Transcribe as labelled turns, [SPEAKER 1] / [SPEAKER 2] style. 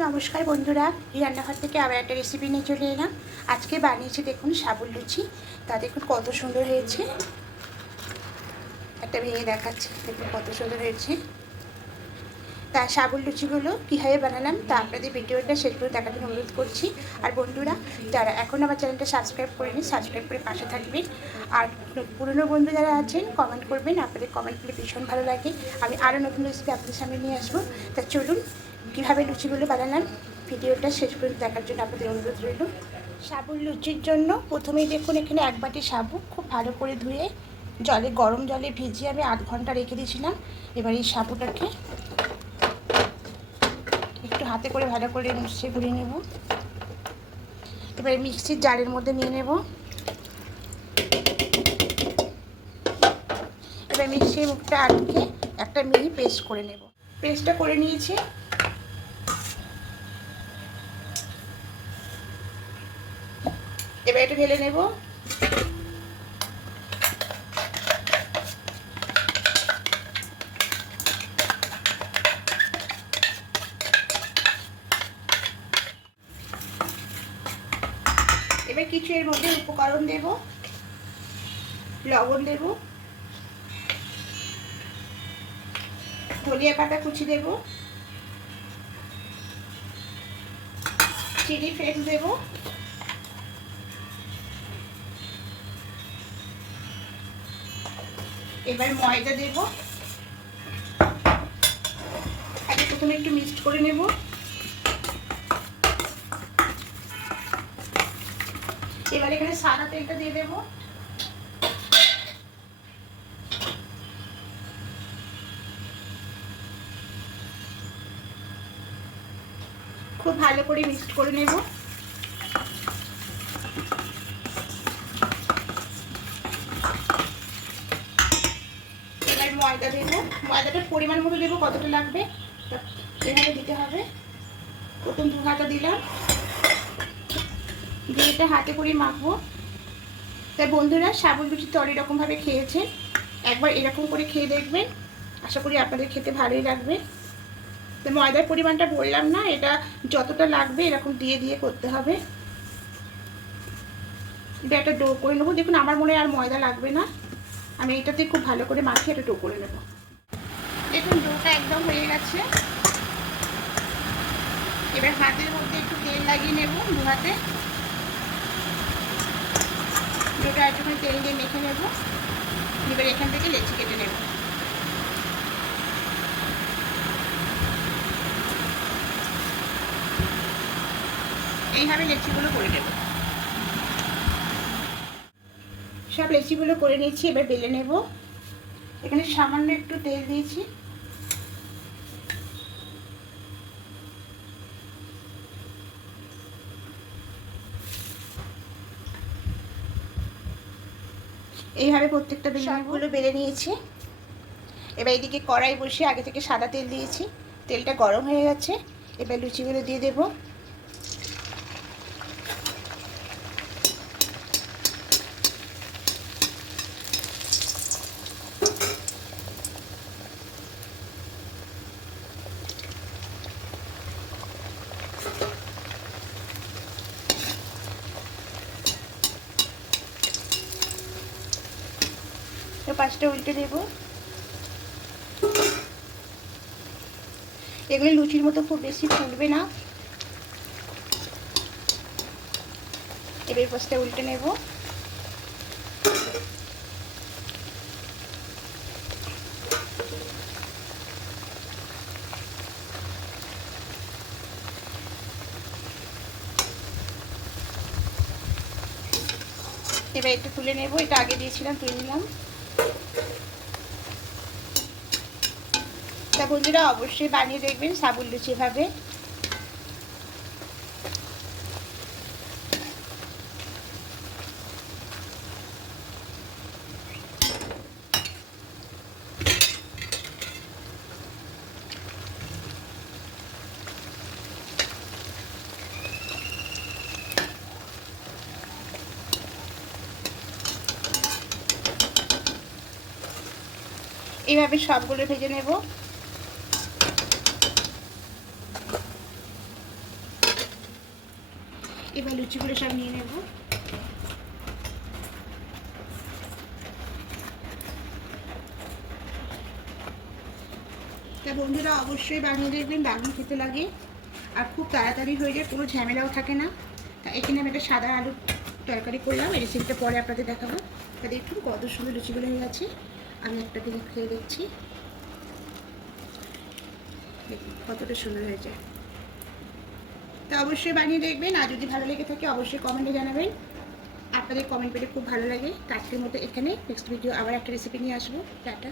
[SPEAKER 1] নমস্কার বন্ধুরা রান্নাঘর থেকে আবার একটা রেসিপি নিয়ে চলে এলাম। আজকে বানিয়েছি দেখুন সাবুল লুচি, তা দেখুন কত সুন্দর হয়েছে। একটা ভেঙে দেখাচ্ছি, দেখুন কত সুন্দর হয়েছে। তা সাবুল লুচিগুলো কীভাবে বানালাম তা আপনাদের ভিডিওটা শেষ করে দেখার জন্য অনুরোধ করছি। আর বন্ধুরা, যারা এখন আমার চ্যানেলটা সাবস্ক্রাইব করে করেনি, সাবস্ক্রাইব করে পাশে থাকবেন। আর পুরনো বন্ধু যারা আছেন কমেন্ট করবেন, আপনাদের কমেন্টগুলো ভীষণ ভালো লাগে। আমি আরও নতুন রেসিপি আপনাদের সামনে নিয়ে আসব। তা চলুন, কীভাবে লুচিগুলো বানালাম, ভিডিওটা শেষ পর্যন্ত দেখার জন্য আপনাদের অনুরোধ রইল। সাবুর লুচির জন্য প্রথমেই দেখুন, এখানে এক বাটি সাবু খুব ভালো করে ধুয়ে জলে, গরম জলে ভিজিয়ে আমি আধ ঘণ্টা রেখে দিয়েছিলাম। এবার এই সাবুটাকে হাতে করে ভালো করে মিশিয়ে ঘুরিয়ে নেব। এবারে মিক্সির জারের মধ্যে নিয়ে নেব। এবার মিক্সির মুখটা আটকে একটা মিহি পেস্ট করে নেব। পেস্টটা করে নিয়েছি। এবার এটা ঢেলে নেব। এবার কিছু এর মধ্যে উপকরণ দেব, লবণ দেব, ধনিয়া পাতা কুচি দেব চিলি ফ্লেক্স দেব, এবার ময়দা দেব। আগে প্রথমে একটু মিক্সড করে নেব। এবার এখানে সাদা তেলটা দিয়ে দেবো। খুব ভালো করে মিক্সড করে নেব। এবার ময়দা দেবো। ময়দাটার পরিমাণ মতো দেবো কতটা লাগবে। এভাবে দিতে হবে। প্রথম দু দিলাম। দিয়ে এটা হাতে করে মাখবো। তাই বন্ধুরা সাবুন লুচি তো অনেক রকমভাবে খেয়েছেন একবার এরকম করে খেয়ে দেখবেন। আশা করি আপনাদের খেতে ভালোই লাগবে। তো ময়দার পরিমাণটা বললাম না, এটা যতটা লাগবে এরকম দিয়ে দিয়ে করতে হবে। এটা একটা ডো করে নেব। দেখুন, আমার মনে আর ময়দা লাগবে না। আমি এটাতে খুব ভালো করে মাখিয়ে একটা ডো করে নেব। দেখুন, ডোটা একদম হয়ে গেছে। এবার হাতের মধ্যে একটু তেল লাগিয়ে নেব দু হাতে। ডোটা একটুখানি তেল দিয়ে মেখে নেব, এবার এখান থেকে লেচি কেটে নেব। এইভাবে লেচিগুলো করে নেব। সব লেচিগুলো করে নিয়েছি, এবার বেলে নেব। এখানে সামান্য একটু তেল দিয়েছি। এইভাবে প্রত্যেকটা বেগুনগুলো বেড়ে নিয়েছি। এবার এদিকে কড়াই বসিয়ে আগে থেকে সাদা তেল দিয়েছি। তেলটা গরম হয়ে গেছে। এবার লুচিগুলো দিয়ে দেবো। তো পাঁচটা উল্টে দেবো। এগুলো লুচির মতো খুব বেশি ফুলবে না। এবার পাঁচটা উল্টে নেব। এবার একটু তুলে নেব। এটা আগে দিয়েছিলাম, তুলে নিলাম। তা বন্ধুরা অবশ্যই বানিয়ে দেখবেন সাবুল লুচি এভাবে এইভাবে সবগুলো ভেজে নেব। এবার লুচিগুলো সব নিয়ে নেব। তা বন্ধুরা, অবশ্যই বানিয়ে দেখবেন, দারুণ খেতে লাগে। আর খুব তাড়াতাড়ি হয়ে যায়, কোনো ঝামেলাও থাকে না। তা এখানে আমি একটা সাদা আলুর তরকারি করলাম, এই রেসিপিটা পরে আপনাদের দেখাবো। তা দেখুন কত সুন্দর লুচিগুলো হয়ে গেছে। আমি একটা দিকে খেয়ে দেখছি। কতটা সুন্দর হয়েছে। তো অবশ্যই বানিয়ে দেখবেন, আর যদি ভালো লেগে থাকে অবশ্যই কমেন্টে জানাবেন। আপনাদের কমেন্ট পেলে খুব ভালো লাগে। আজকের মতো এখানে নেক্সট ভিডিও আবার একটা রেসিপি নিয়ে আসব। টাটা।